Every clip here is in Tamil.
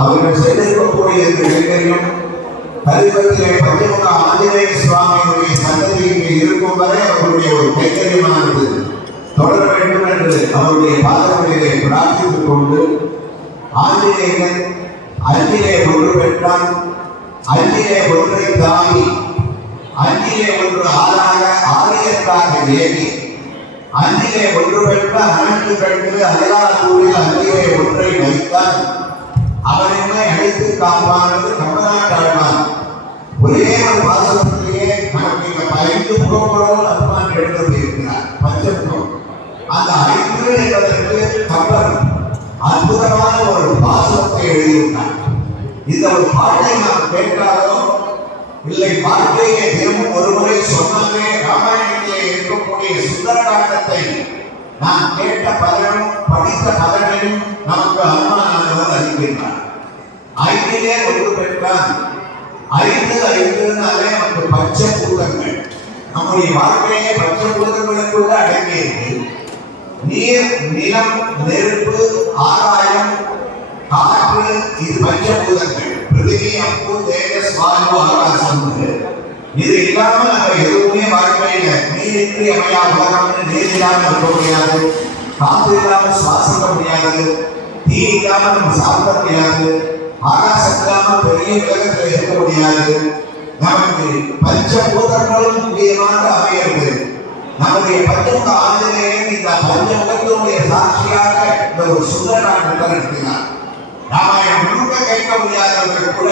அவர்கள் செய்திருக்கக்கூடிய கைங்கரியம் கலியுகத்திலே பஞ்சமுக ஆஞ்சநேய சுவாமியுடைய சன்னதி இங்கே இருக்கும் வரை அவருடைய ஒரு கைங்கரியமானது தொடர வேண்டும் என்று அவருடைய பாதங்களிலே பிரார்த்தித்துக் கொண்டு ஆஞ்சநேயன் அஞ்சிலே ஒன்று பெற்றான், அஞ்சிலே ஒன்றை தாங்கி, அஞ்சிலே ஒன்று ஆளாக ஆலயத்தாக ஏகி, அஞ்சிலே ஒன்று பெற்ற அனைத்து கண்டு அயலாதூரில் அஞ்சிலே ஒன்றை வைத்தான். அவனை அழைத்து காப்பானது கம்பநாட்டாழ்வான். ஒரே ஒரு பாசனத்திலேயே நமக்கு இங்க 5 புறப்படவும் அனுமான் எடுத்து இருக்கிறார். பஞ்சமுகம் அந்த 5 என்பதற்கு கம்பன் அற்புதமான ஒரு பாசனத்தை எழுதியுள்ளார். இந்த ஒரு பாட்டை நாம் கேட்டாலோ இல்லை வாழ்க்கையை தினமும் ஒருமுறை சொன்னாலே ராமாயணத்திலே இருக்கக்கூடிய சுந்தரகாண்டத்தை நாம் கேட்ட பலனும் படித்த பலனையும் நமக்கு அனுமானவர் அறிவிக்கிறார். 5லே ஒன்று பெற்றான். 5 நமக்கு பஞ்சபூதங்கள். நம்முடைய வாழ்க்கையே பஞ்சபூதங்களுக்குள்ள அடங்கியிருக்கு. நீர், நிலம், நெருப்பு, ஆகாயம், காற்று, இது பஞ்சபூதங்கள். பிருத்திவி, அப்பு, தேஜஸ், வாயு, ஆகாசம். இது இல்லாம நம்ம எதுவுமே வாழ்க்கையில நீரின்றி அமையா உலகம்னு நீர் இல்லாம இருக்க முடியாது, காற்று இல்லாம சுவாசிக்க முடியாது, தீ இல்லாம நம்ம சாப்பிட முடியாது, ஆகாசம் இல்லாம பெரிய உலகத்தில் இருக்க முடியாது. நமக்கு பஞ்சபூதங்களும் முக்கியமாக அமைகிறது. நம்முடைய பஞ்சமுக ஆஞ்சநேயன் இந்த பஞ்சமுகத்தினுடைய சாட்சியாக இந்த ஒரு சுந்தரகாண்டத்தை நடத்தினார். ராமாயணம் முழுக்க கேட்க முடியாதவர்கள் கூட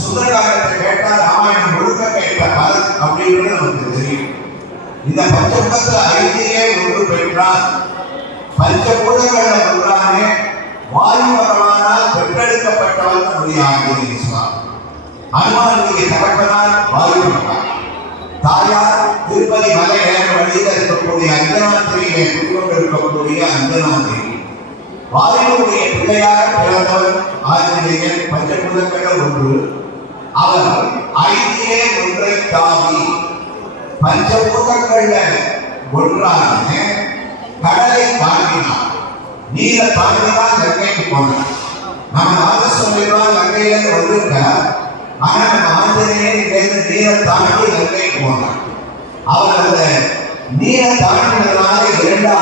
சுந்தரகாண்டத்தை கேட்டால் ராமாயணம் முழுக்க கேட்க பலன் அப்படின்றது நமக்கு தெரியும். இந்த பஞ்சமுகத்தில் 5லே ஒன்று பெற்றால் பஞ்சபூதங்கள் ஒன்றானே வாயு பகவானால் பெற்றெடுக்கப்பட்டவன் நம்முடைய ஆஞ்சநேய சுவாமி. அனுமானுடைய தகப்பனார் வாயு பகவான். தாயார் திருப்பதி மலை ஏற வழியில் இருக்கக்கூடிய அஞ்சனாத்திரியை கொண்டிருக்கக்கூடிய அஞ்சனாத்திரி. வாயுடைய பிள்ளையாக பிறந்தவர் ஆஞ்சநேயன். பஞ்சபூதங்கள் ஒன்று. அவர் 5லே ஒன்றை தாவி பஞ்சபூதங்கள்ல ஒன்றான கடலை தாண்டினார். நீரை தாண்டிதான் கங்கைக்கு போனார். நம்ம நாகஸ்வரம் கங்கையில வந்திருக்கார். ஆனா நம்ம ஆஞ்சநேயன் நீரை தாண்டி கங்கைக்கு போனார். அவர் அந்த நீரை தாண்டினதுனால 2